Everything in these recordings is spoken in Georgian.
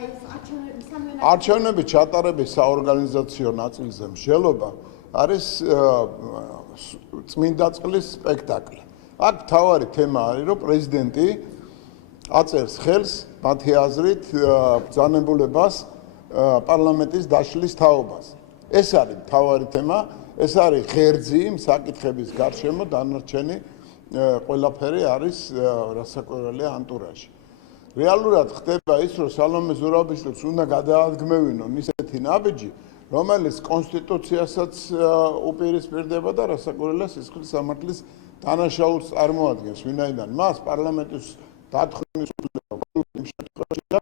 არჩევნების ჩატარების საორგანიზაციო ნაწილზე მსჯელობა არის წმინდა წყლის სპექტაკლი. აქ მთავარი თემა არის, რომ პრეზიდენტი აწერს ხელს მათი აზრით ბრძანებულებას პარლამენტის დაშლის თაობაზე. ეს არის მთავარი თემა, ეს არის ღერძი იმ საკითხების გარშემო დანარჩენი ყველაფერი არის რასაკვირველია ანტურაჟი. რეალურად ხდება ის, რომ სალომე ზურაბიშვილს უნდა გადაადგმევინონ ისეთი ნაბიჯი, რომელიც კონსტიტუციასაც უპირისპირდება და რასაკვირველია სისხლის სამართლის დანაშაულს წარმოადგენს, ვინაიდან მას პარლამენტის დათხოვნის იმ შემთხვევაში და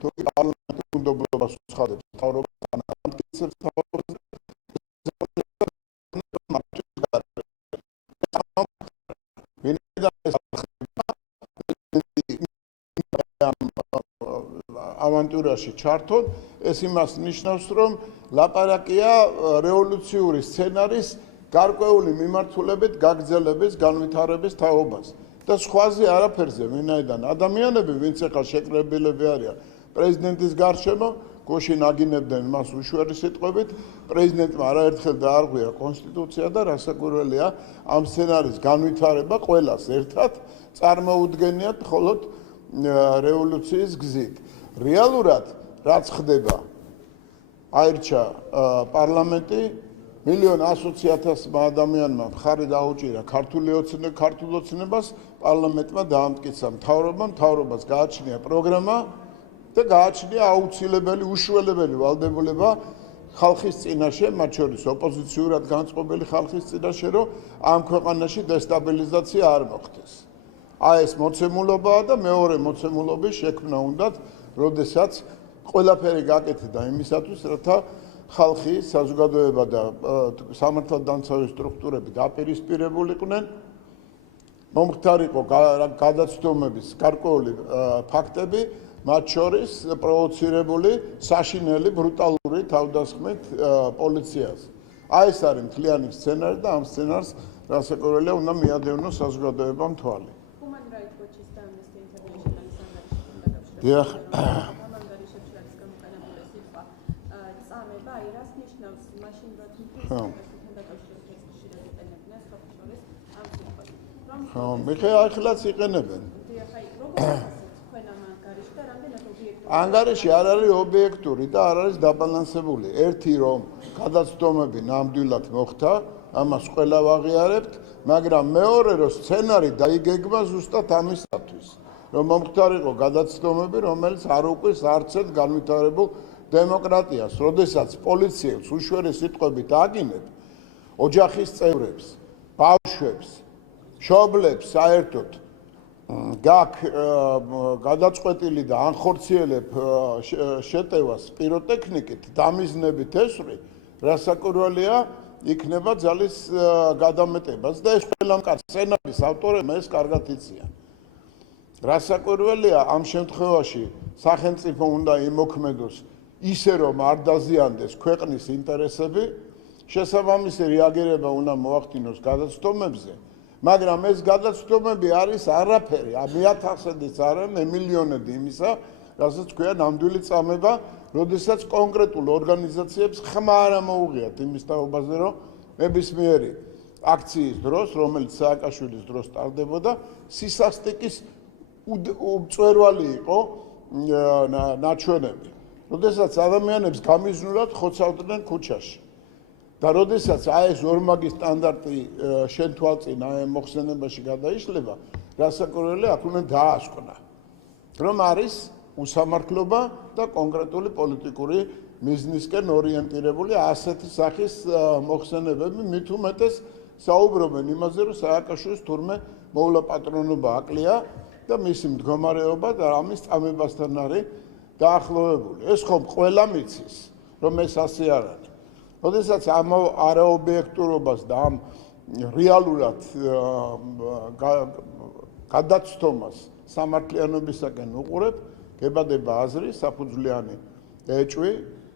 თუ პარლამენტის უნდობლობას უცხადებს მთავრობას ან ამტკიცებს მთავრობას ავანტურაში ჩართონ, ეს იმას ნიშნავს, რომ ლაპარაკია რევოლუციური სცენარის გარკვეული მიმართულებით გაგრძელების, განვითარების თაობაზე. და სხვაზე არაფერზე, ვინაიდან ადამიანები, ვინც ახლა შეკრებილები არიან პრეზიდენტის გარშემო, გუშინ აგინებდნენ მას უშვერი სიტყვებით, პრეზიდენტმა არაერთხელ დაარღვია კონსტიტუცია და რასაკვირველია ამ სცენარის განვითარება ყველას ერთად წარმოუდგენიათ მხოლოდ რევოლუციის გზით. რეალურად რაც ხდება, აირჩა პარლამენტი 1,120,000 ადამიანმა მხარი დაუჭირა ქართულ ოცნებას, პარლამენტმა დაამტკიცა მთავრობას გააჩნია პროგრამა და გააჩნია აუცილებელი უშველებელი ვალდებულება ხალხის წინაშე, მათ შორის ოპოზიციურად განწყობილი ხალხის წინაშე, რომ ამ ქვეყანაში დესტაბილიზაცია არ მოხდეს. ეს მოცემულობაა და მეორე მოცემულობის შექმნა უნდათ, როდესაც ყველაფერი გაკეთდა იმისათვის, რათა ხალხი, საზოგადოება და სამართალდამცავი სტრუქტურები დაპირისპირებულიყვნენ, მომხდარიყო გადაცდომების გარკვეული ფაქტები, მათ შორის პროვოცირებული საშინელი ბრუტალური თავდასხმით პოლიციას. ეს არის მთლიანი სცენარი და ამ სცენარს რასაკვირველია უნდა მიადევნოს საზოგადოებამ თვალი. დიახ. ახლაც იყენებენ. ანგარიში არ არის ობიექტური და არ არის დაბალანსებული. ერთი რომ გადაცდომები ნამდვილად მოხდა, ამას ყველა ვაღიარებთ, მაგრამ მეორე რომ სცენარი დაიგეგმა ზუსტად ამისათვის, რომ მომხდარიყო გადაცდომები, რომელიც არ უყვის არც ერთ განვითარებულ დემოკრატიას, როდესაც პოლიციელს უშვერი სიტყვებით აგინებ ოჯახის წევრებს, ბავშვებს, მშობლებს საერთოდ გაქ გადაწყვეტილი და ანხორციელებ შეტევას პიროტექნიკით, დამიზნებით ესვრი, რასაკვირველია იქნება ძალის გადამეტებას და ეს ყველა მკაცრ სცენარის ავტორებმა ეს კარგად იციან. რასაკვირველია ამ შემთხვევაში სახელმწიფო უნდა იმოქმედოს ისე რომ არ დაზიანდეს ქვეყნის ინტერესები, შესაბამისი რეაგირება უნდა მოახდინოს გადაცდომებზე, მაგრამ ეს გადაცდომები არის არაფერი, მიათახსენდით არა მილიონები იმისა, რასაც ქვია ნამდვილი წამება, როდესაც კონკრეტულ ორგანიზაციებს ხმა არ ამოუღიათ იმის თაობაზე, რომ ნებისმიერი აქციის დროს, რომელიც სააკაშვილის დროს ტარდებოდა, სისასტიკის მწვერვალი იყო ნაჩვენები. როდესაც ადამიანებს გამიზნულად ხოცავდნენ ქუჩაში. და როდესაც ეს ორმაგი სტანდარტი შენ თვალწინ მოხსენებაში გადაიშლება, რასაკვირველია აქ უნდა დაასკვნა, რომ არის უსამართლობა და კონკრეტული პოლიტიკური მიზნისკენ ორიენტირებული ასეთი სახის მოხსენებები, მით უმეტეს საუბრობენ იმაზე, რომ სააკაშვილის თურმე მოვლა პატრონობა აკლია და მისი მდგომარეობა და ამის წამებასთან არის დაახლოებული. ეს ხომ ყველა მიცის, რომ ეს ასე არ არის. როდესაც ამ არაობიექტურობას და ამ რეალურად გადაცდომას სამართლიანობისაკენ უყურებ, გებადება აზრი, საფუძვლიანი ეჭვი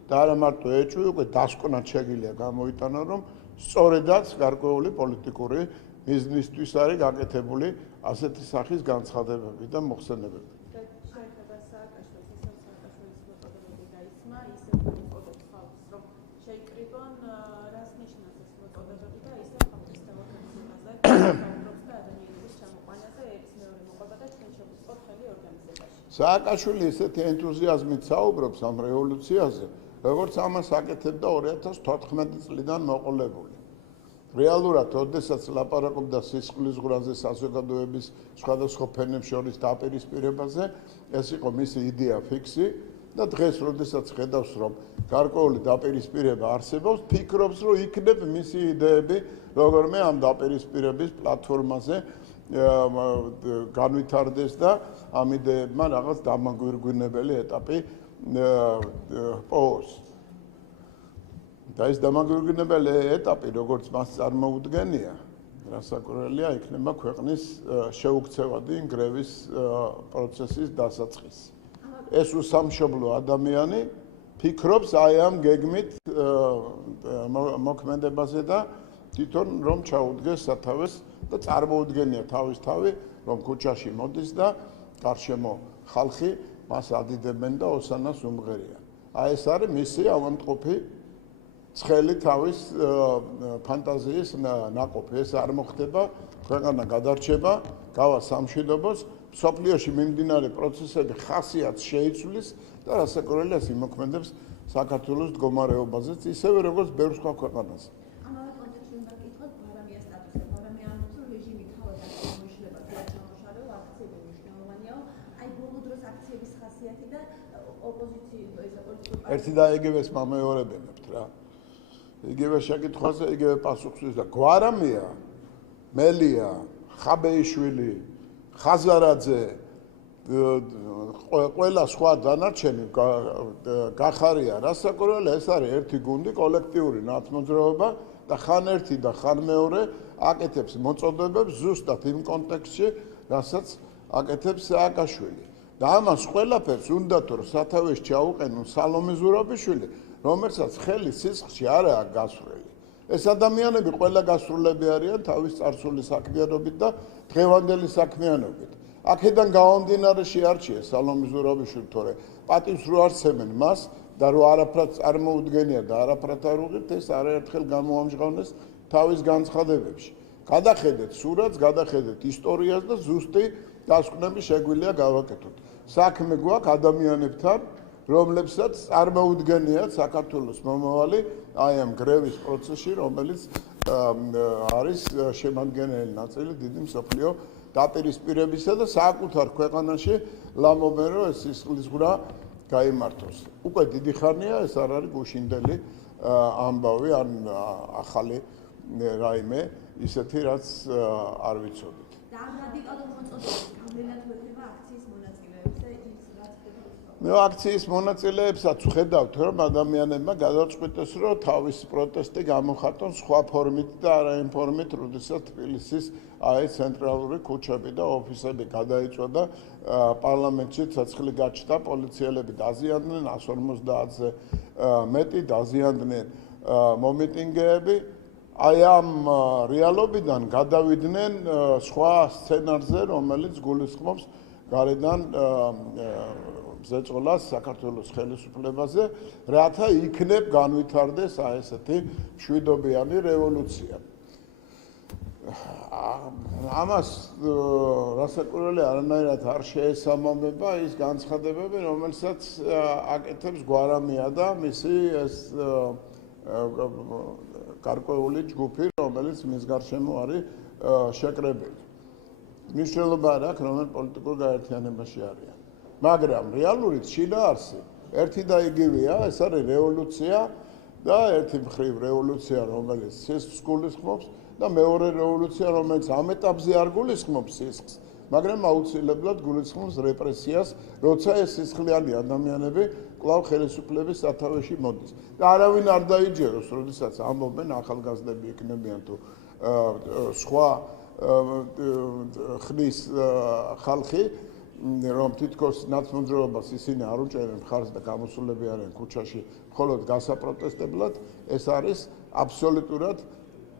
და არა მარტო ეჭვი, უკვე დასკვნად შეგიძლია გამოიტანო, რომ სწორედაც გარკვეული პოლიტიკური მიზნისთვის არის გაკეთებული ასეთი სახის განცხადებები და მოხსენებები. ისე მოწოდებს ხალხს, რომ შეიკრიბონ რას ნიშნავს ეს მოწოდებები და ისე ხალხის დემოკრატიზმაზე საუბრობს და ადამიანების ჩამოყვანაზე ერთის მეორე მოყვება და ჩვენ შეგვიწყოთ ხელი ორგანიზებაში. სააკაშვილი ესეთი ენთუზიაზმით საუბრობს ამ რევოლუციაზე, როგორც ამას აკეთებდა 2014 წლიდან მოყოლებული. რეალურად, როდესაც ლაპარაკობდა სისხლის ზღვრაზე, საზოგადოების სხვადასხვა ფენებს შორის დაპირისპირებაზე, ეს იყო მისი იდეა ფიქსი და დღეს, როდესაც ხედავს, რომ გარკვეული დაპირისპირება არსებობს, ფიქრობს, რომ იქნებ მისი იდეები როგორმე ამ დაპირისპირების პლატფორმაზე განვითარდეს და ამ იდეებმა რაღაც დამაგვირგვინებელი ეტაპი პოვოს. და ეს დამაგვირგვინებელი ეტაპი, როგორც მას წარმოუდგენია, რასაკვირველია, იქნება ქვეყნის შეუქცევადი ნგრევის პროცესის დასაწყისი. ეს უსამშობლო ადამიანი ფიქრობს აი ამ გეგმით მოქმედებაზე და თვითონ რომ ჩაუდგეს სათავეს და წარმოუდგენია თავისთავი, რომ ქუჩაში მოდის და გარშემო ხალხი მას ადიდებენ და ოსანას უმღერიან. აი ეს არის მისი ავადმყოფი ცხელი თავის ფანტაზიის ნაყოფი. ეს არ მოხდება, ქვეყანა გადარჩება, გავა სამშვიდობოს, სოფლიოში მიმდინარე პროცესები ხასიათს შეიცვლის და რასაკვირველია ის იმოქმედებს საქართველოს მდგომარეობაზეც, ისევე როგორც ბევრ სხვა ქვეყანაზე. ამავე კონტექსტში უნდა გკითხოთ გვარამიას სტატუსზე. გვარამი ამბობს, რომ რეჟიმი თავად აღმოიშლება დიაჩამოშალეო აქციები მნიშვნელოვანია. აი ბოლო დროს აქციების ხასიათი და ოპოზიციის ეს პოლიტიკური ერთი და იგივეს მომეორებინებთ რა. იგივე შეკითხვაზე იგივე პასუხს და გვარამია, მელია, ხაბეიშვილი, ხაზარაძე, ყველა სხვა დანარჩენი გახარია. რასაკვირველია, ეს არის ერთი გუნდი, კოლექტიური ნაცმოძრაობა და ხან ერთი და ხან მეორე აკეთებს მოწოდებებს ზუსტად იმ კონტექსტში, რასაც აკეთებს სააკაშვილი. და ამას ყველაფერს უნდათ რომ სათავეს ჩაუყენონ სალომე ზურაბიშვილი, რომელსაც ხელი სისხლში არაა გასვლელი. ეს ადამიანები ყველა გასრულები არიან თავის წარსული საქმიანობით და დღევანდელი საქმიანობით. აქედან გამომდინარე შეარჩიეს სალომე ზურაბიშვილი, თორე პატივს რო არცემენ მას და რო არაფრად წარმოუდგენია და არაფრად არ უღირთ, ეს არაერთხელ გამოამჟღავნეს თავის განცხადებებში. გადახედეთ სურათს, გადახედეთ ისტორიას და ზუსტი დასკვნები შეგვიძლია გავაკეთოთ. საქმე გვაქვს ადამიანებთან, რომლებსაც წარმოუდგენიათ საქართველოს მომავალი აი ამ გრევის პროცესში, რომელიც არის შემადგენელი ნაწილი დიდი მსოფლიო დაპირისპირებისა და საკუთარ ქვეყანაში ლამობენ, რომ ეს სისხლისღვრა გაიმართოს. უკვე დიდი ხანია ეს არ არის გუშინდელი ამბავი ან ახალი რაიმე ისეთი, რაც არ ვიცოდით. და ამ რადიკალურ მოწოდებებს გავლენად უერთდება აქციის მონაწილეებზე ის რაც ხდება. მე აქციის მონაწილეებსაც ვხედავთ, რომ ადამიანებმა გადაწყვიტეს, რომ თავის პროტესტი გამოხატონ სხვა ფორმით და არა იმ ფორმით, როდესაც თბილისის აი ცენტრალური ქუჩები და ოფისები გადაიწვა და პარლამენტში ცეცხლი გაჩნდა, პოლიციელები დაზიანდნენ 150-ზე მეტი დაზიანდნენ მომიტინგეები. აი ამ რეალობიდან გადავიდნენ სხვა სცენარზე, რომელიც გულისხმობს გარედან ზეწოლას საქართველოს ხელისუფლებაზე, რათა იქნებ განვითარდეს აი ესეთი მშვიდობიანი რევოლუცია. ამას რასაკვირველია არანაირად არ შეესაბამება ის განცხადებები, რომელსაც აკეთებს გვარამია და მისი ეს გარკვეული ჯგუფი, რომელიც მის გარშემო არის შეკრებილი. მნიშვნელობა არ აქვს, რომელ პოლიტიკურ გაერთიანებაში არიან. მაგრამ რეალურით შინაარსი ერთი და იგივეა, ეს არის რევოლუცია და ერთი მხრივ რევოლუცია, რომელიც სისხლს გულისხმობს და მეორე რევოლუცია, რომელიც ამ ეტაპზე არ გულისხმობს სისხლს, მაგრამ აუცილებლად გულისხმობს რეპრესიას, როცა ეს სისხლიანი ადამიანები კვლავ ხელისუფლების სათავეში მოდის. და არავინ არ დაიჯეროს, როდესაც ამბობენ ახალგაზრდები იქნებიან თუ სხვა ხნის ხალხი, რომ თითქოს ნაცმოძრაობას ისინი არ უჭერენ მხარს და გამოსულები არიან ქუჩაში მხოლოდ გასაპროტესტებლად, ეს არის აბსოლუტურად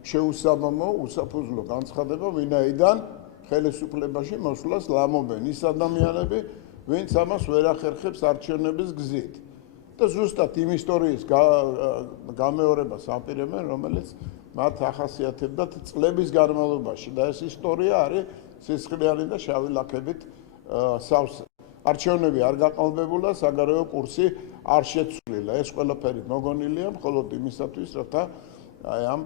შეუსაბამო, უსაფუძვლო განცხადება, ვინაიდან ხელისუფლებაში მოსვლას ლამობენ ის ადამიანები, ვინც ამას ვერ ახერხებს არჩევნების გზით. და ზუსტად იმ ისტორიის გამეორებას აპირებენ, რომელიც მათ ახასიათებდათ წლების განმავლობაში და ეს ისტორია არის სისხლიანი და შავი ლაქებით სავსე. არჩევნები არ გაყალბებულა, საგარეო კურსი არ შეცვლილა. ეს ყველაფერი მოგონილია მხოლოდ იმისათვის, რათა აი ამ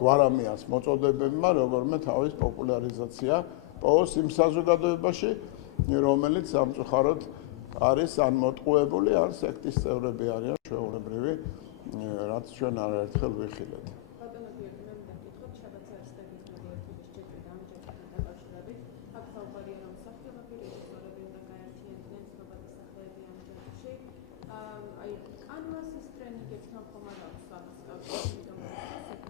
გვარამიას მოწოდებებმა როგორმე თავის პოპულარიზაცია პოვოს იმ საზოგადოებაში, რომელიც სამწუხაროდ არის ან მოტყუებული, ან სექტის წევრები არიან ჩვეულებრივი, რაც ჩვენ არაერთხელ ვიხილეთ. ბატონო გიორგი, მე მინდა გითხრათ, შაბათს არის სტუდენტური ერთობის ჯეჭვი ამჯერადთან დაკავშირებით. აქ საუბარია, რომ მსახიობები, რეჟისორები უნდა გაერთიანდნენ ცნობადი სახელები ამ ჯეჭვში. აი, კანვასის ტრენინგიც ხომ არ აქვს ამას კავშირი, იმიტომ რომ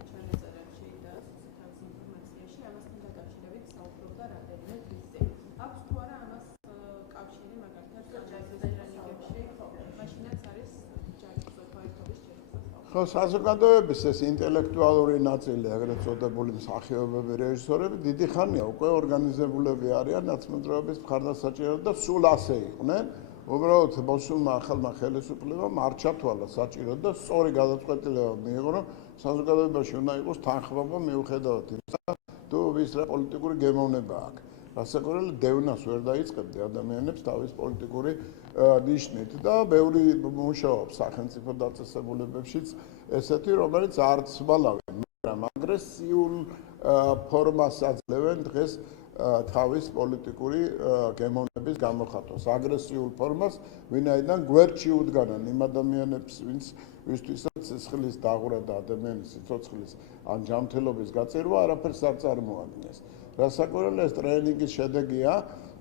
ჩანაწერებში და თავის ინფორმაციაში ამასთან დაკავშირებით საუბრობდა რამდენიმე დღისზე. აქვს თუ არა ამას კავშირი მაგალითად კანვასის ტრენინგებში? მაშინაც არის ჯაჭვსა ერთობის ჯეჭვზე. ხო, საზოგადოების ეს ინტელექტუალური ნაწილი, ეგრეთ წოდებული მსახიობები, რეჟისორები დიდი ხანია უკვე ორგანიზებულები არიან ნაცნობრობის მხარდასაჭერად და სულ ასე იყვნენ. უბრალოდ მოსულმა ახალმა ხელისუფლებამ არ ჩათვალა საჭირო და სწორი გადაწყვეტილება მიიღო, რომ საზოგადოებაში უნდა იყოს თანხმობა მიუხედავად იმისა, თუ ვის რა პოლიტიკური გემოვნება აქვს. რასაკვირველია, დევნას ვერ დაიწყებდი ადამიანებს თავის პოლიტიკური ნიშნით და ბევრი მუშაობს სახელმწიფო დაწესებულებებშიც ესეთი, რომელიც არც ბალავენ, მაგრამ აგრესიულ ფორმას აძლევენ დღეს თავის პოლიტიკური გემოვნების გამოხატვას. აგრესიულ ფორმას, ვინაიდან გვერდში უდგანან იმ ადამიანებს, ვისთვისაც სისხლის დაღვრა და ადამიანის სიცოცხლის ან ჯანმრთელობის გაწირვა არაფერს არ წარმოადგენს. რასაკვირველია, ეს ტრენინგის შედეგია,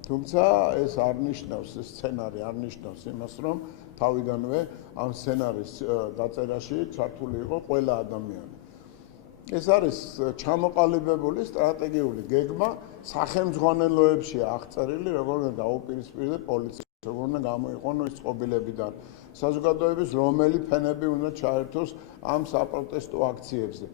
თუმცა ეს არ ნიშნავს, ეს სცენარი არ ნიშნავს იმას, რომ თავიდანვე ამ სცენარის დაწერაში ჩართული იყო ყველა ადამიანი. ეს არის ჩამოყალიბებული სტრატეგიული გეგმა, სახელმძღვანელოებში აღწერილი, როგორ უნდა დაუპირისპირდეს პოლიცია, როგორ უნდა გამოიყენოს წყობილები და საზოგადოების რომელი ფენები უნდა ჩაერთოს ამ საპროტესტო აქციებზე.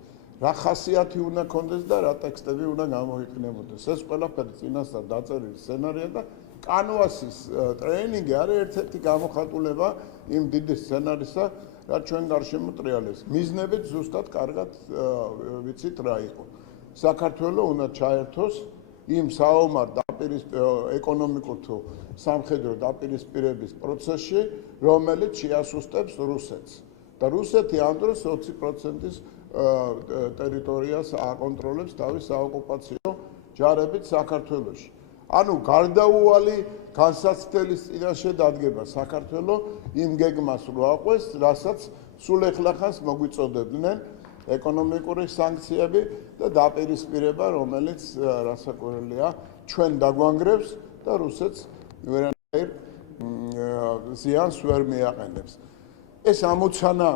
რა ხასიათი უნდა კონდეს და რა ტექსტები უნდა გამოიყენებოდეს. ეს ყველაფერი წინასწარ დაწერილი სცენარია და კანვასის ტრენინგი არის ერთ-ერთი გამოხატულება იმ დიდი სცენარისა, რაც ჩვენ გარშემო ტრიალებს. მიზნებით ზუსტად კარგად ვიცით რა იყო. საქართველოს უნდა ჩაერთოს იმ საომარ ეკონომიკურ თუ სამხედრო დაპირისპირების პროცესში, რომელიც შეასუსტებს რუსეთს. და რუსეთი ამ დროს 20%-ის ტერიტორიას აკონტროლებს თავის საოკუპაციო ჯარებით საქართველოში. ანუ გარდაუვალი განსაცდელის წინაშე დადგება საქართველოს იმ გეგმას რო აყვეს, რასაც სულ ეხლახანს მოგვიწოდებდნენ ეკონომიკური სანქციები და დაპირისპირება, რომელიც რასაკვირველია ჩვენ დაგვანგრევს და რუსეთს ვერანაირ ზიანს ვერ მიაყენებს. ეს ამოცანა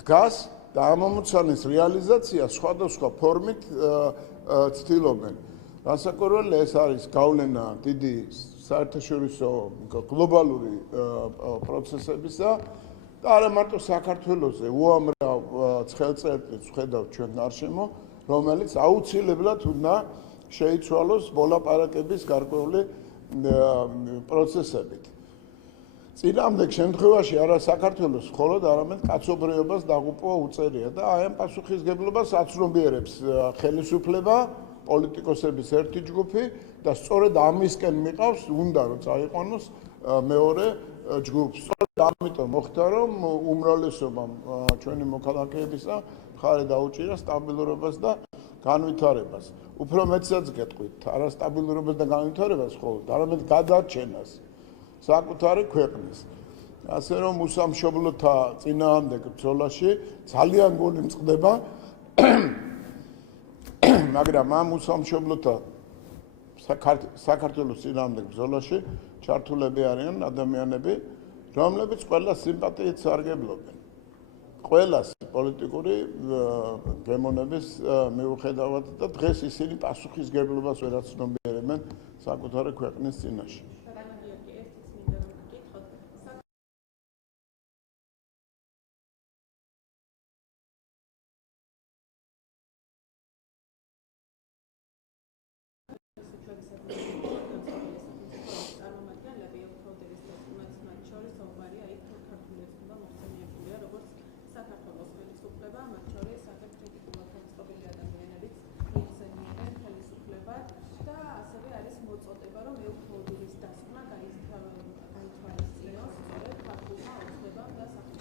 დგას და ამ ამოცანის რეალიზაცია სხვადასხვა ფორმით ცდილობენ. რასაკვირველია, ეს არის გავლენა დიდი საერთაშორისო გლობალური პროცესებისა და არა მარტო საქართველოზე, უამრავ ცხელწერტილს ვხედავთ ჩვენ გარშემო, რომელიც აუცილებლად უნდა შეიცვალოს მოლაპარაკების გარკვეული პროცესებით. წინამძღ შემთხვევაში არა საქართველოს მხოლოდ, არამედ კაცობრიობას დაღუპვა უწევია და აი ამ პასუხისგებლობას აცნობიერებს ხელისუფლება, პოლიტიკოსების ერთი ჯგუფი და სწორედ ამისკენ მიყავს, უნდა რომ წაიყვანოს მეორე ჯგუფი. სწორედ ამიტომ მოხდა, რომ უმრავლესობამ ჩვენი მოქალაქეებისა მხარი დაუჭირა სტაბილურობას და განვითარებას. უფრო მეტსაც გეტყვით, არა სტაბილურობას და განვითარებას მხოლოდ, არამედ გადარჩენას საკუთარი ქვეყნის. ასე რომ უსამშობლოთა წინააღმდეგ ბრძოლაში ძალიან გული მწყდება, მაგრამ ამ უსამშობლოთა საქართველოს წინააღმდეგ ბრძოლაში ჩართულები არიან ადამიანები, რომლებიც ყველა სიმპათიით სარგებლობენ. ყველას პოლიტიკური გემოვნების მიუხედავად და დღეს ისინი პასუხისგებლობას ვერ აცნობიერებენ საკუთარი ქვეყნის წინაშე.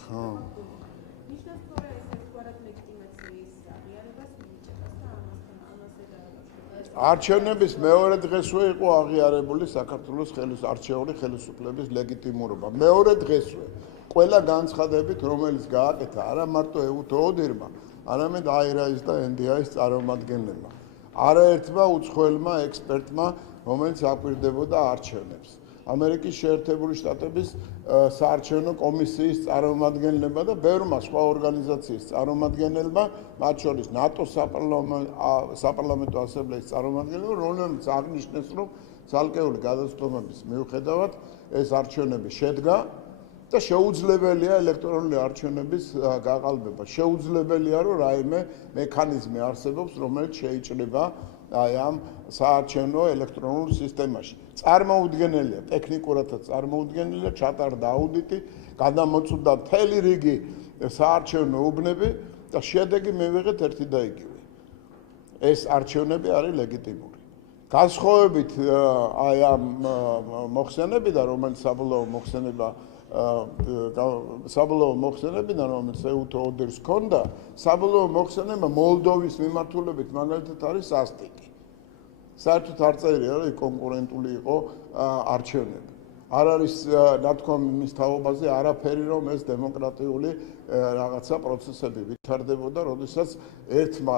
ნიშნავს თუ არა ეს ერთგვარად ლეგიტიმაციის აღიარებას მიიჭებას და ამაზე და არჩევნების მეორე დღესვე იყო აღიარებული საქართველოს არჩეული ხელისუფლების ლეგიტიმურობა. მეორე დღესვე ყველა განცხადებით, რომელიც გააკეთა არა მარტო ეუთოოდირმა, არამედ აირაის და NDI-ის წარმომადგენლებმა. არაერთმა უცხოელმა ექსპერტმა, რომელიც აკვირდებოდა არჩევნებს. ამერიკის შეერთებული შტატების საარჩევნო კომისიის წარმომადგენლებმა და ბევრმა სხვა ორგანიზაციის წარმომადგენლებმა, მათ შორის ნატოს საპარლამენტო ასამბლეის წარმომადგენლებმა, რომლებიც აღნიშნეს, რომ ცალკეული გადაცდომების მიუხედავად ეს არჩევნები შედგა და შეუძლებელია ელექტრონული არჩევნების გაყალბება. შეუძლებელია, რომ რაიმე მექანიზმი არსებობს, რომელიც შეიჭრება აი ამ საარჩევნო ელექტრონულ სისტემაში. წარმოუდგენელია, ტექნიკურადაც წარმოუდგენელია, ჩატარდა აუდიტი, გადამოწვდა მთელი რიგი საარჩევნო უბნები და შედეგი მივიღეთ ერთი და იგივე. ეს არჩევნები არის ლეგიტიმური. განსხვავებით აი ამ მოხსენებიდან, რომელიც საბოლოო მოხსენებიდან, რომელიც ეუთოოდირს ჰქონდა, საბოლოო მოხსენება მოლდოვის მიმართულებით მაგალითად არის სასტიკი. საერთოდ არ წერია, რომ კონკურენტული იყო არჩევნები. არ არის ნათქვამი მის თაობაზე არაფერი, რომ ეს დემოკრატიული რაღაცა პროცესები ვითარდებოდა, როდესაც ერთმა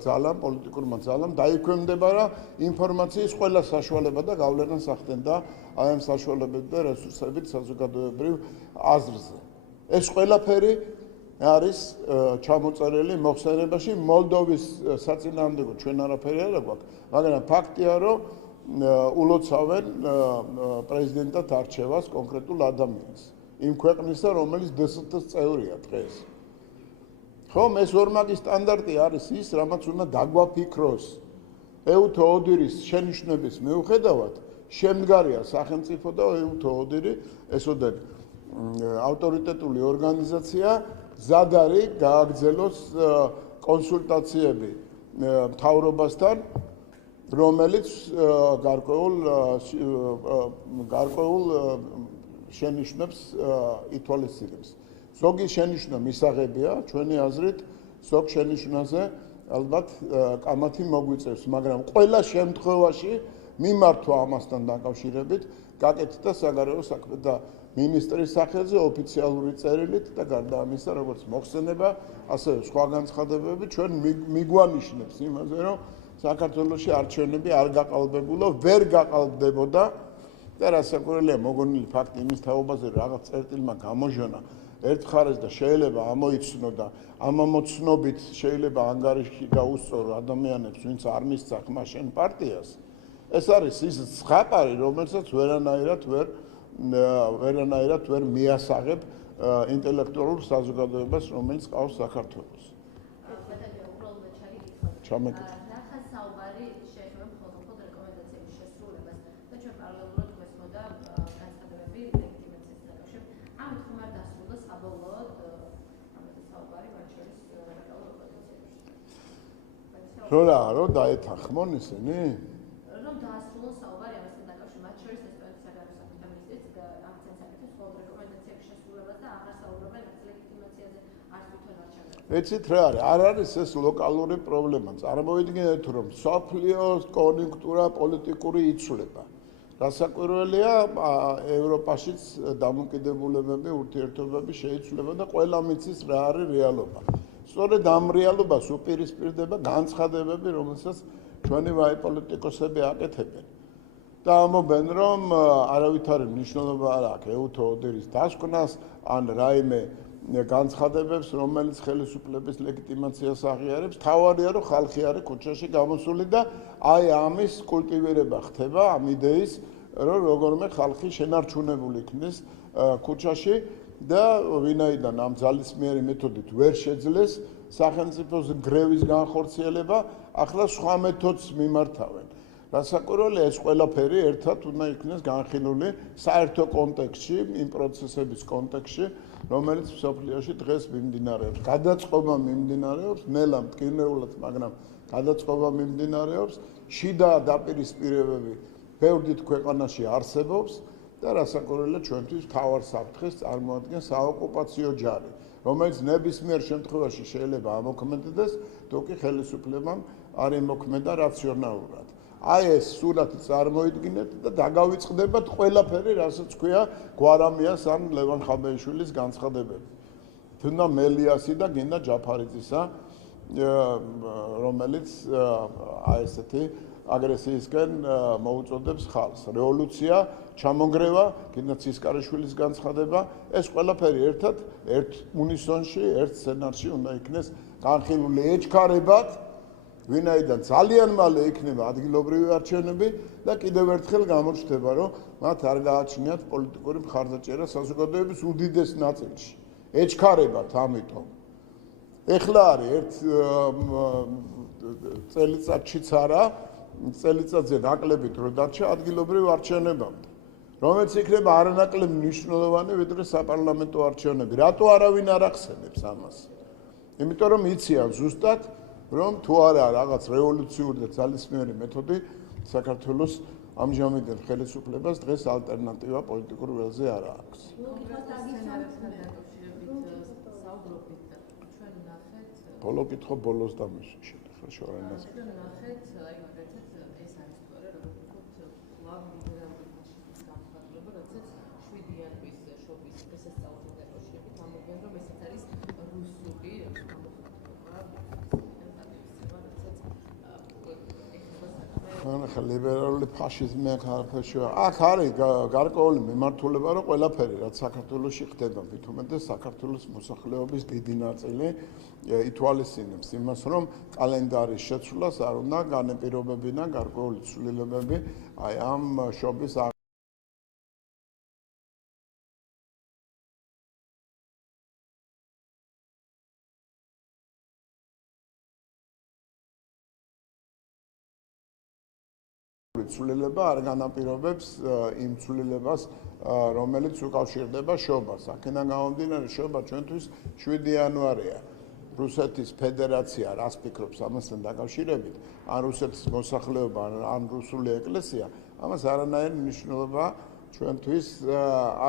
ძალამ, პოლიტიკურმა ძალამ დაიქვემდებარა ინფორმაციის ყველა საშუალება და გავლენას ახდენდა აი ამ საშუალებებით და რესურსებით საზოგადოებრივ აზრზე. ეს ყველაფერი არის ჩამოწერილი მოხსენებაში მოლდოვის საწინააღმდეგო ჩვენ არაფერი არ აქვს, მაგრამ ფაქტია, რომ ულოცავენ პრეზიდენტად არჩევას კონკრეტულ ადამიანს. იმ ქვეყნისა, რომელიც DST-ს წევრია დღეს. ხომ ეს ორმაგი სტანდარტი არის ის, რამაც უნდა დაგვაფიქროს. ეუთოოდირის შენიშვნების მიუხედავად, შემდგარია სახელმწიფო და ეუთოოდირი, ესოდენ ავტორიტეტული ორგანიზაცია, მზად არის გააგრძელოს კონსულტაციები მთავრობასთან, რომელიც გარკვეულ შენიშვნებს ითვალისწინებს. ზოგი შენიშვნა მისაღებია, ჩვენი აზრით, ზოგ შენიშვნაზე ალბათ კამათი მოგვიწევს, მაგრამ ყველა შემთხვევაში მიმართვა ამასთან დაკავშირებით გაკეთდა საგარეო საქმეთა მინისტრის სახელზე ოფიციალური წერილით და გარდა ამისა, როგორც მოხსენება, ასევე სხვა განცხადებები ჩვენ მიგვანიშნებს იმაზე, რომ საქართველოში არჩევნები არ გაყალბებულა, ვერ გაყალბდებოდა და რასაკვირველია მოგონილი ფაქტი იმის თაობაზე რაღაც წერტილმა გამოჟონა ერთ მხარეს და შეიძლება ამოიცნო და ამ ამოცნობით შეიძლება ანგარიში გაუსწორო ადამიანებს, ვინც არ მისცა ხმა შენ პარტიას. ეს არის ის ზღაპარი, რომელსაც ვერანაირად ვერ მიასაღებ ინტელექტუალურ საზოგადოებას, რომელიც ყავს საქართველოს. ჩამეკითხე. რო დაეთანხმონ ისინი? რომ დაასრულოს საუბარი ამასთან დაკავშირებით, მათ შორის ესპანეთის საგარეო საქმეთა მინისტრიც და აქცენტს მხოლოდ რეკომენდაციების შესრულებას და აღარ საუბრობენ აქ ლეგიტიმაციაზე არც თვითონ არჩევნებზე. ეცით რა არის? არ არის ეს ლოკალური პრობლემა. წარმოვიდგინეთ, რომ სოფლიოს კონიუნქტურა პოლიტიკური იცვლება. რასაკვირველია, ევროპაშიც დამოკიდებულებები, ურთიერთობები შეიცვლება და ყველა მიცის რა არის რეალობა. სწორედ ამ რეალობას უპირისპირდება განცხადებები, რომელსაც ჩვენი ვაიპოლიტიკოსები აკეთებენ. და ამობენ, რომ არავითარი მნიშვნელობა არ აქვს ეუთოოდირის დასკვნას ან რაიმე განცხადებებს, რომელიც ხელისუფლების ლეგიტიმაციას აღიარებს. თავარია, რომ ხალხი არის ქუჩაში გამოსული და აი ამის კულტივირება ხდება, ამ იდეის, რომ როგორმე ხალხი შენარჩუნებული იქნეს ქუჩაში და ვინაიდან ამ ძალისმიერი მეთოდით ვერ შეძლეს სახელმწიფოს გრევის განხორციელება, ახლა სხვა მეთოდს მიმართავენ. რასაკვირველია, ეს ყველაფერი ერთად უნდა იქნეს განხილული საერთო კონტექსტში, იმ პროცესების კონტექსტში, რომელიც მსოფლიოში დღეს მიმდინარეობს. გადაწყობა მიმდინარეობს, ნელა მტკივნეულად, მაგრამ გადაწყობა მიმდინარეობს, შიდა დაპირისპირებები ბევრ დიდ ქვეყანაში არსებობს და რასაკვირველია ჩვენთვის მთავარ საფრთხეს წარმოადგენს საოკუპაციო ჯარი, რომელიც ნებისმიერ შემთხვევაში შეიძლება ამოქმედდეს, თუკი ხელისუფლებამ არ იმოქმედა რაციონალურად. აი ეს სურათი წარმოიდგინეთ და დაგავიწყდებათ ყველაფერი, რასაც ქვია გვარამიას ან ლევან ხაბეიშვილის განცხადებები. თუნდა მელიასი და გინდა ჯაფარიძისა, რომელიც აი ესეთი აგრესიისკენ მოუწოდებს ხალხს. რევოლუცია, ჩამონგრევა, გინდა ცისკარიშვილის განცხადება, ეს ყველაფერი ერთად, ერთ უნისონში, ერთ სცენარში უნდა იქნეს განხილული ეჩქარებად, ვინაიდან ძალიან მალე იქნება ადგილობრივი არჩევნები და კიდევ ერთხელ გამოჩნდება, რომ მათ არ გააჩნიათ პოლიტიკური მხარდაჭერა საზოგადოების უდიდეს ნაწილში. ეჩქარებათ ამიტომ. ეხლა არის ერთ წელიწადშიც არა, წელიწადზე ნაკლებით რო დარჩა ადგილობრივ არჩევნებამდე, რომელიც იქნება არანაკლებ მნიშვნელოვანი, ვიდრე საპარლამენტო არჩევნები. რატო არავინ არ ახსენებს ამას? იმიტომ რომ იციან ზუსტად, რომ თუ არა რაღაც რევოლუციური და ძალისმიერი მეთოდი საქართველოს ამჟამინდელ ხელისუფლებას დღეს ალტერნატივა პოლიტიკურ ველზე არ აქვს. ბოლო კითხვა ბოლოს დამისვი შეხლა შორენას. ხა ლიბერალური ფაშიზმი აქ არის გარკვეული მიმართულება, რომ ყველაფერი რაც საქართველოში ხდება, მithumetes საქართველოს მოსახლეობის დიდი ნაწილი ითვალისწინებს იმას, რომ კალენდარის შეცვლას არ უნდა განეპირობებინა გარკვეული ცვლილებები აი ამ შობის ცვლილება არ განაპირობებს იმ ცვლილებას, რომელიც უკავშირდება შობას. აქედან გამომდინარე, შობა ჩვენთვის 7 იანვარია. რუსეთის ფედერაცია რას ფიქრობს ამასთან დაკავშირებით, ან რუსეთის მოსახლეობა, ან რუსული ეკლესია, ამას არანაირი მნიშვნელობა ჩვენთვის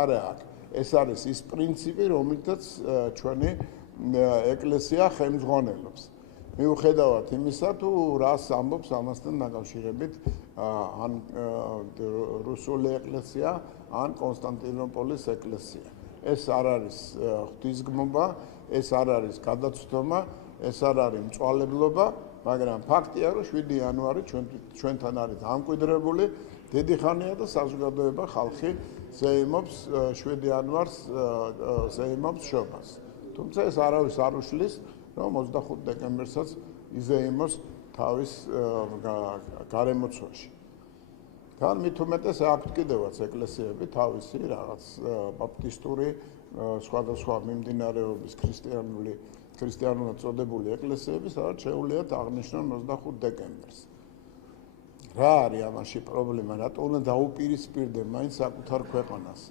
არ აქვს. ეს არის ის პრინციპი, რომელთაც ჩვენი ეკლესია ხელმძღვანელობს. მიუხედავად იმისა, თუ რას ამბობს ამასთან დაკავშირებით ან რუსული ეკლესია, ან კონსტანტინოპოლის ეკლესია. ეს არ არის ღვთისგმობა, ეს არ არის გადაცდომა, ეს არ არის მწვალებლობა, მაგრამ ფაქტია, რომ 7 იანვარი ჩვენთან არის დამკვიდრებული, დიდი ხანია და საზოგადოება ხალხი ზეიმობს 7 იანვარს ზეიმობს შობას. თუმცა ეს არავის არ უშლის, რომ 25 დეკემბერსაც იზეიმოს თავის გარემოცვაში. თან მithumetes აქვთ კიდევაც ეკლესიები თავისი რაღაც ბაპტისტური სხვადასხვა მიმდინარეობის ქრისტიანულად წოდებული ეკლესიები, სადაც შეუძლიათ აღნიშნონ 25 დეკემბერს. რა არის ამაში პრობლემა? რატო უნდა დაუპირისპირდნენ მაინც საკუთარ ქვეყანას?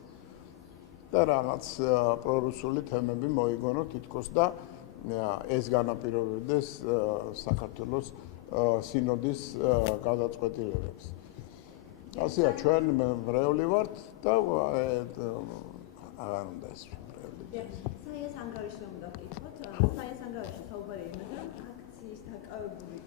და რაღაც პრორუსული თემები მოიგონოთ თითქოს და ეს განაპირობებდეს საქართველოს სინოდის გადაწყვეტილებებს. ასეა ჩვენ მრევლი ვართ და აღარ უნდა ეს მრევლი. საიას ანგარიშზე უნდა ვკითხოთ. საიას ანგარიშში საუბარია იმაზე, რომ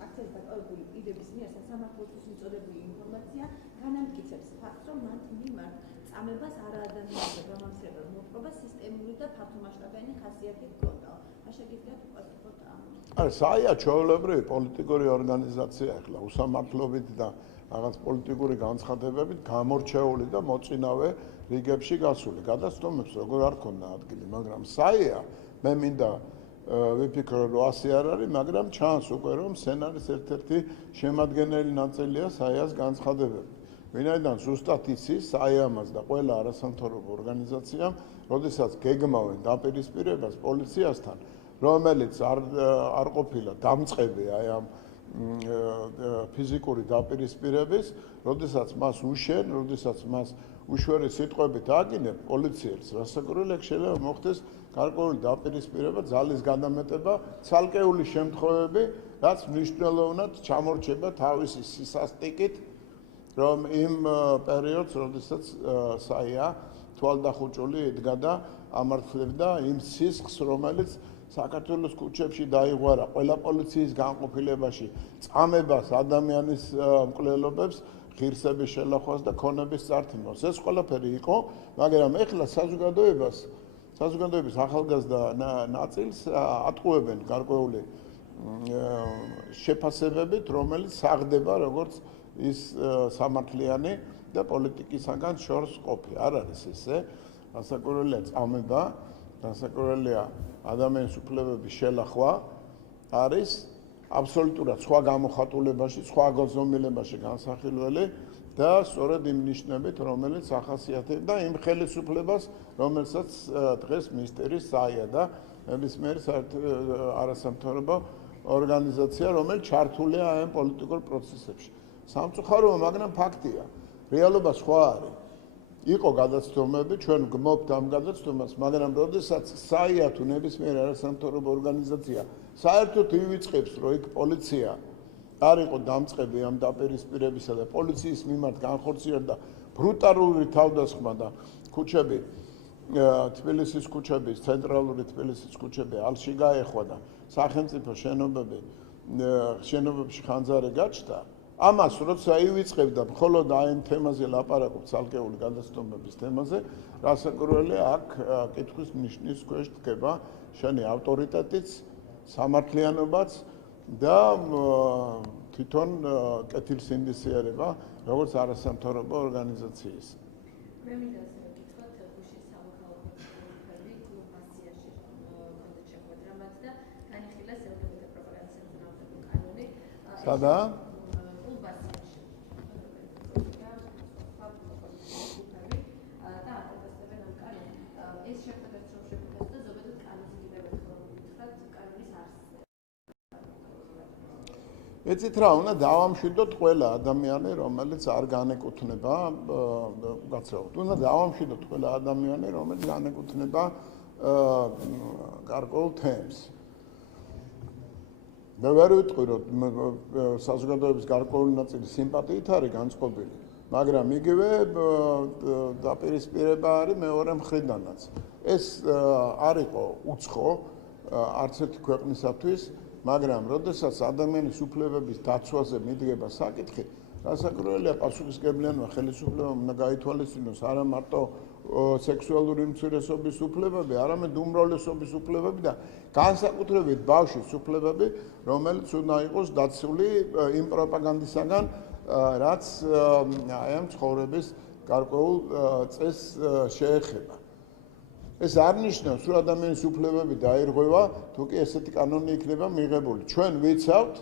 აქციის დაკავებული პირების მიერ სასამართლოთვის მიწოდებული ინფორმაცია განამტკიცებს ფაქტს, რომ მათ მიმართ წამებას არაადამიანზე გამამცირებელ მოპყრობას სისტემური და ფართომასშტაბიანი ხასიათი ჰქონდა. შეგიძლიათ უპასუხოთ ამ? არა, საია ჩვეულებრივი პოლიტიკური ორგანიზაცია ახლა უსამართლობით და რაღაც პოლიტიკური განცხადებებით გამორჩეული და მოწინავე რიგებში გასული. გადაცდომებს როგორ არ ქონდა ადგილი, მაგრამ საია მე მინდა ვიფიქრო, რომ ასე არ არის, მაგრამ ჩანს უკვე, რომ სცენარის ერთ-ერთი შემადგენელი ნაწილია საიას განცხადებები. ვინაიდან ზუსტად იცის საიამას და ყველა არასამთავრობო ორგანიზაციამ, როდესაც გეგმავენ დაპირისპირებას პოლიციასთან, რომელიც არ ყოფილა დამწყები აი ამ ფიზიკური დაპირისპირების, როდესაც მას უშენ, როდესაც მას უშვერი სიტყვებით აკინებ პოლიციელს, რასაკვირველია შეიძლება მოხდეს გარკვეული დაპირისპირება, ძალის გადამეტება, ცალკეული შემთხვევები, რაც მნიშვნელოვნად ჩამორჩება თავისი სისასტიკით რომ იმ პერიოდს, როდესაც საია თვალდახუჭული იდგა და ამართლებდა იმ სისხლს, რომელიც საქართველოს ქუჩებში დაიღვარა ყველა პოლიციის განყოფილებაში, წამებას, ადამიანის მკვლელობებს, ღირსების შელახვას და ქონების წართიმოს. ეს ყველაფერი იყო, მაგრამ ეხლა საზოგადოების ახალგაზრდა ნაწილს ატყუებენ გარკვეული შეფასებებით, რომელიც საღდება როგორც ის სამართლიანი და პოლიტიკისაგან შორს ყოფი. არ არის ესე. დასაკვირველია წამება, დასაკვირველია ადამიანის უფლებების შელახვა არის აბსოლუტურად სხვა გამოხატულებაში, სხვა გაზომილებაში განსახილველი და სწორედ იმ ნიშნებით, რომელიც ახასიათებდა იმ ხელისუფლებას, რომელსაც დღეს მისტერი საია და ნებისმიერი არასამთავრობო ორგანიზაცია, რომელიც ჩართულია ამ პოლიტიკურ პროცესებში. სამწუხაროა, მაგრამ ფაქტია. რეალობა სხვა არის. იყო გადაცდომები, ჩვენ გმობთ ამ გადაცდომას, მაგრამ როდესაც საია თუ ნებისმიერი არასამთავრობო ორგანიზაცია საერთოდ ივიწყებს, რომ იქ პოლიცია არ იყო დამწყები ამ დაპირისპირებისა და პოლიციის მიმართ განხორციელდა ბრუტალური თავდასხმა და ქუჩები, თბილისის ქუჩები, ცენტრალური თბილისის ქუჩები ალში გაეხვა და სახელმწიფო შენობებში ხანძარი გაჩნდა. ამას როცა ივიწყებდა მხოლოდ აი ამ თემაზე ლაპარაკობ ცალკეული გადაცდომების თემაზე, რასაკვირველია აქ კითხვის ნიშნის ქვეშ დგება შენი ავტორიტეტიც, სამართლიანობაც და თვითონ კეთილსინდისიერება, როგორც არასამთავრობო ორგანიზაციის. მე მინდა ასევე გითხრათ გუშინ სამოქალაქო ჯგუფები კლუბასიაში კონდეთ შეხვედრა მათ და განიხილეს LGBT პროპაგანდის მოძრაობის კანონი. სადა? ეცით რა უნდა დავამშვიდოთ ყველა ადამიანი, რომელიც არ განეკუთვნება გაცხოვთ. უნდა დავამშვიდოთ ყველა ადამიანი, რომელიც განეკუთვნება გარკვეულ თემს. მე ვერ ვიტყვი, რომ საზოგადოების გარკვეული ნაწილი სიმპათიით არის განწყობილი, მაგრამ იგივე დაპირისპირება არის მეორე მხრიდანაც. ეს არ იყო უცხო არც ერთი ქვეყნისათვის, მაგრამ როდესაც ადამიანის უფლებების დაცვაზე მიდგება საკითხი, რასაკვირველია პასუხისმგებელმა ხელისუფლებამ უნდა გაითვალისწინოს არა მარტო სექსუალური უმცირესობის უფლებები, არამედ უმრავლესობის უფლებები და განსაკუთრებით ბავშვის უფლებები, რომელიც უნდა იყოს დაცული იმ პროპაგანდისაგან, რაც აი ამ ცხოვრების გარკვეულ წესს შეეხება. ეს არ ნიშნავს, რომ ადამიანის უფლებები დაირღვევა, თუ კი ესეთი კანონი იქნება მიღებული. ჩვენ ვიცავთ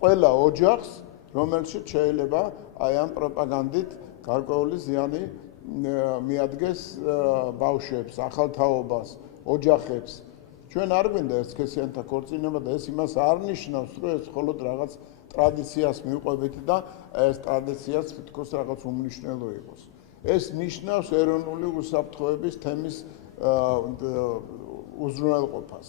ყველა ოჯახს, რომელშიც შეიძლება აი ამ პროპაგანდით გარკვეული ზიანი მიადგეს ბავშვებს, ახალთაობას, ოჯახებს. ჩვენ არ გვინდა ეს სქესიანთა ქორწინება და ეს იმას არ ნიშნავს, რომ ეს მხოლოდ რაღაც ტრადიციას მიუყვებით და ეს ტრადიციას თითქოს რაღაც უმნიშვნელო იყოს. ეს ნიშნავს ეროვნული უსაფრთხოების თემის უზრუნველყოფას.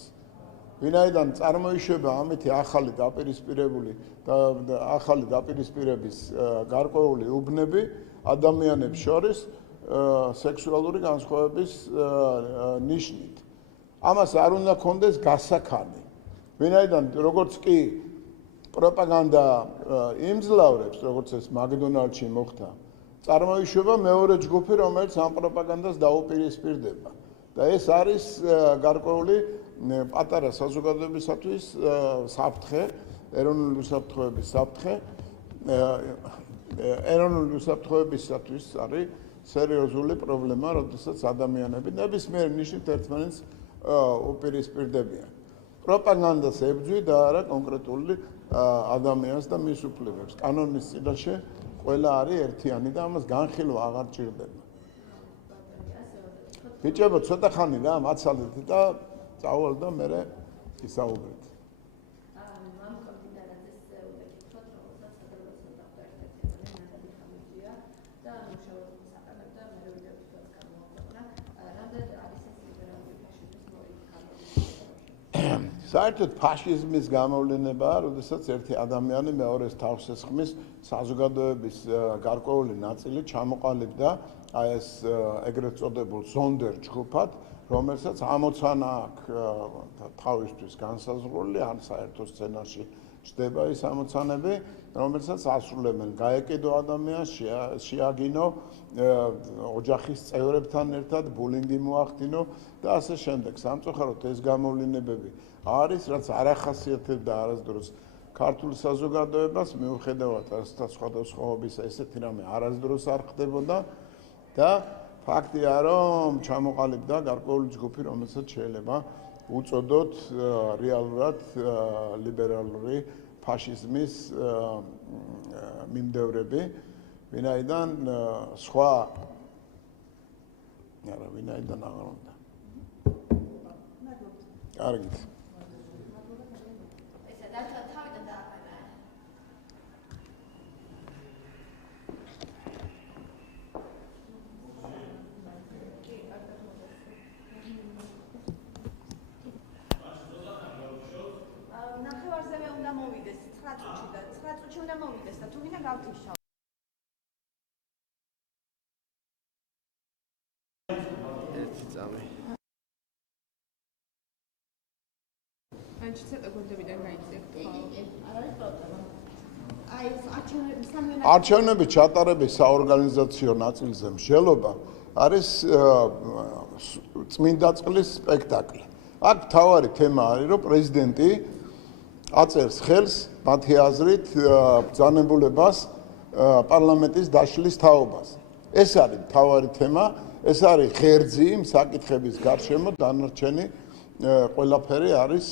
ვინაიდან წარმოიშვება ამითი ახალი დაპირისპირებული და ახალი დაპირისპირების გარკვეული უბნები ადამიანებს შორის სექსუალური განსხვავების ნიშნით. ამას არ უნდა კონდეს გასაქანი. ვინაიდან როგორც კი პროპაგანდა იმძლავრებს, როგორც ეს მაკდონალდში მოხდა, წარმოიშვება მეორე ჯგუფი, რომელიც ამ პროპაგანდას დაუპირისპირდება. და ეს არის გარკვეული პატარა საზოგადოებისათვის საფრთხე, ეროვნული უსაფრთხოების საფრთხე. ეროვნული უსაფრთხოებისათვის არის სერიოზული პრობლემა, როდესაც ადამიანები ნებისმიერ ნიშნით ერთმანეთს უპირისპირდებიან. პროპაგანდას ებრძვი და არა კონკრეტული ადამიანს და მის უფლებებს. კანონის წინაშე ყველა არის ერთიანი და ამას განხილვა აღარ ჭირდება. ბიჭებო, ცოტა ხანი რა მაცალეთ და წავალ და მე ისაუბრეთ. საერთოდ ფაშიზმის გამოვლენებაა, როდესაც ერთი ადამიანი მეორეს თავს ესხმის საზოგადოების გარკვეული ნაწილი ჩამოყალიბდა აი ეს ეგრეთ წოდებულ ზონდერ ჯგუფად, რომელსაც ამოცანა აქვს თავისთვის განსაზღვრული, ან საერთო სცენარში ჩდება ის ამოცანები, რომელსაც ასრულებენ გაეკიდო ადამიანს, შეაგინო ოჯახის წევრებთან ერთად, ბულინგი მოახდინო და ასე შემდეგ. სამწუხაროდ ეს გამოვლენებები არის, რაც არ ახასიათებდა არასდროს ქართულ საზოგადოებას, მიუხედავად სხვადასხვაობისა, ესეთი რამე არასდროს არ ხდებოდა და ფაქტია, რომ ჩამოყალიბდა გარკვეული ჯგუფი, რომელსაც შეიძლება უწოდოთ რეალურად ლიბერალური ფაშიზმის მიმდევრები, ვინაიდან სხვა ვინაიდან აღარ უნდა. კარგით. ნახევარზევე უნდა მოვიდეს 9 წუთში და 9 წუთში უნდა მოვიდეს და თუ გინდა გავთიშავ. ერთი წამი. ანჩი ცოტა გუნდებიდან გაიწევთ. არ არის პრობლემა. აი ეს არჩევნების სამი არჩევნების ჩატარების საორგანიზაციო ნაწილზე მსჯელობა არის წმინდა წყლის სპექტაკლი. აქ მთავარი თემა არის, რომ პრეზიდენტი აწერს ხელს მათი აზრით ბრძანებულებას პარლამენტის დაშლის თაობას. ეს არის მთავარი თემა, ეს არის ღერძი იმ საკითხების გარშემო, დანარჩენი ყველაფერი არის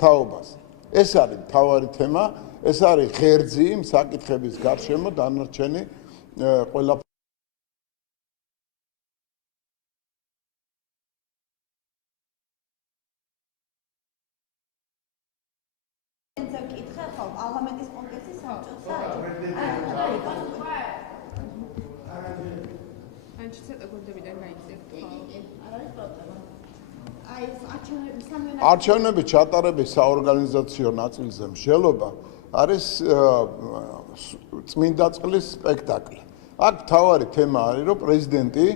თაობას. ეს არის მთავარი თემა, ეს არის ღერძი იმ საკითხების გარშემო, დანარჩენი ყველაფერი პარლამენტის კონგრესის საბჭოთა ანჩი ცოტა გუნდებიდან გაიწევთ. არ არის პრობლემა. აი ეს არჩევნების სამი არჩევნების ჩატარების საორგანიზაციო ნაწილზე მსჯელობა არის წმინდა წყლის სპექტაკლი. აქ მთავარი თემა არის, რომ პრეზიდენტი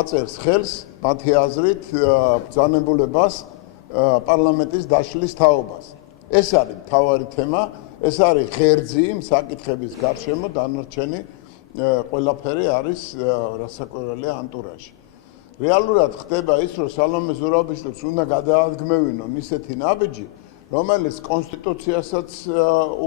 აწერს ხელს მათი აზრით ბრძანებულებას პარლამენტის დაშლის თაობას. ეს არის მთავარი თემა, ეს არის ღერძი იმ საკითხების გარშემო, დანარჩენი ყველაფერი არის რასაკვირველია ანტურაჟი. რეალურად ხდება ის, რომ სალომე ზურაბიშვილს უნდა გადაადგმევინონ ისეთი ნაბიჯი, რომელიც კონსტიტუციასაც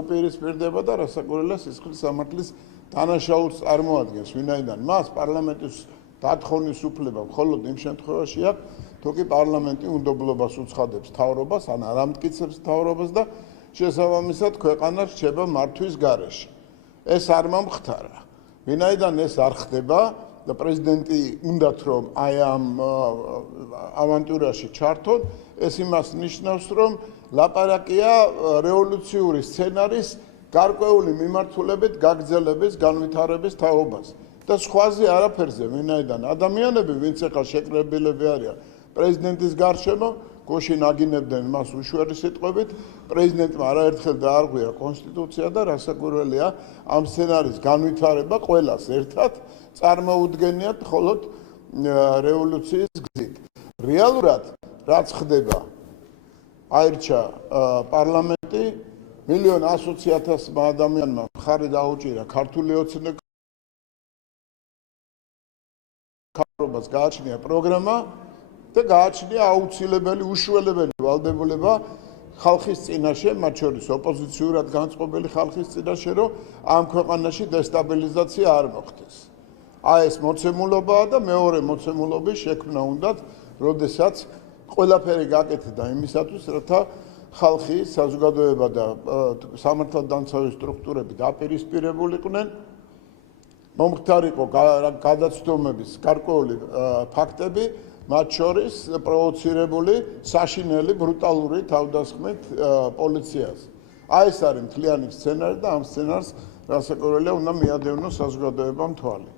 უპირისპირდება და რასაკვირველია სისხლის სამართლის დანაშაულს წარმოადგენს, ვინაიდან მას პარლამენტის დათხოვნის უფლება მხოლოდ იმ შემთხვევაში აქვს, თუ კი პარლამენტი უნდობლობას უცხადებს მთავრობას, ან არ ამტკიცებს მთავრობას და შესაბამისად ქვეყანა რჩება მართვის გარეშე. ეს არ მომხდარა. ვინაიდან ეს არ ხდება და პრეზიდენტი უნდათ რომ აი ამ ავანტურაში ჩართონ, ეს იმას ნიშნავს, რომ ლაპარაკია რევოლუციური სცენარის გარკვეული მიმართულებით გაგრძელების, განვითარების თაობას და სხვაზე არაფერზე, ვინაიდან ადამიანები, ვინც ახლა შეკრებილები არიან პრეზიდენტის გარშემო, გუშინ აგინებდნენ მას უშვერი სიტყვებით, პრეზიდენტმა არაერთხელ დაარღვია კონსტიტუცია და რასაკვირველია ამ სცენარის განვითარება ყველას ერთად წარმოუდგენიათ მხოლოდ რევოლუციის გზით. რეალურად რაც ხდება, აირჩა პარლამენტი 1,120,000 ადამიანმა მხარი დაუჭირა ქართული ოცნებას გააჩნია პროგრამა და გააჩნია აუცილებელი უშველებელი ვალდებულება ხალხის წინაშე, მათ შორის ოპოზიციურად განწყობილი ხალხის წინაშე, რომ ამ ქვეყანაში დესტაბილიზაცია არ მოხდეს. აი ეს მოცემულობაა და მეორე მოცემულობის შექმნა უნდათ, როდესაც ყველაფერი გაკეთდა იმისათვის, რათა ხალხი, საზოგადოება და სამართალდამცავი სტრუქტურები დაპირისპირებულიყვნენ, მომხდარიყო გადაცდომების გარკვეული ფაქტები, მათ შორის პროვოცირებული საშინელი ბრუტალური თავდასხმით პოლიციას. აი ეს არის მთლიანი სცენარი და ამ სცენარს რასაკვირველია უნდა მიადევნოს საზოგადოებამ თვალი.